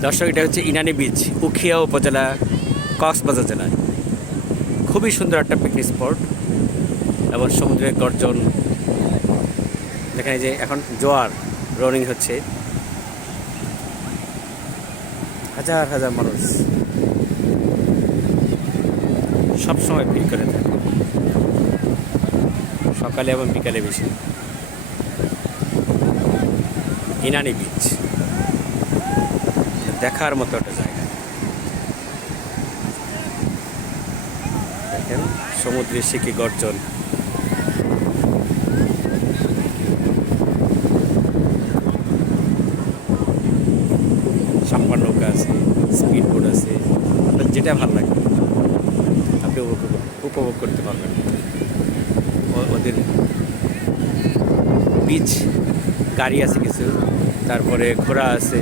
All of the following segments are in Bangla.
দর্শক, এটা হচ্ছে ইনানি বিচ উখিয়া উপজেলা, কক্সবাজার জেলায়। খুবই সুন্দর একটা পিকনিক স্পট এবং সমুদ্রের গর্জন। যেখানে যে এখন জোয়ার রনিং হচ্ছে। হাজার হাজার মানুষ। সবসময় ভিড় করে থাকে। সকালে এবং বিকালে বেশি। ইনানি বিচ দেখার মতো একটা জায়গা। দেখেন সমুদ্রের শিখি গর্জন। সাম্বার নৌকা আছে, স্পিড বোট আছে, আপনার যেটা ভালো লাগে, আপনি উপভোগ করতে পারবেন। ওদের বিচ গাড়ি আছে কিছু, তারপরে ঘোড়া আছে।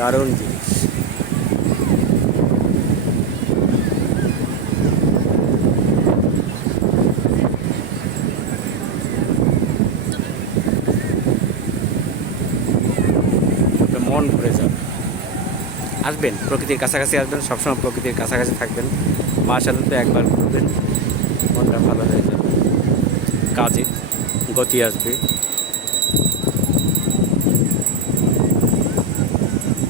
দারুণ জিনিস। মন ভরে যাবে। আসবেন, প্রকৃতির কাছাকাছি আসবেন, সবসময় প্রকৃতির কাছাকাছি থাকবেন। মার সাথে তো একবার ঘুরবেন, মনটা ভালো হয়ে যাবে। কাজে গতি আসবে।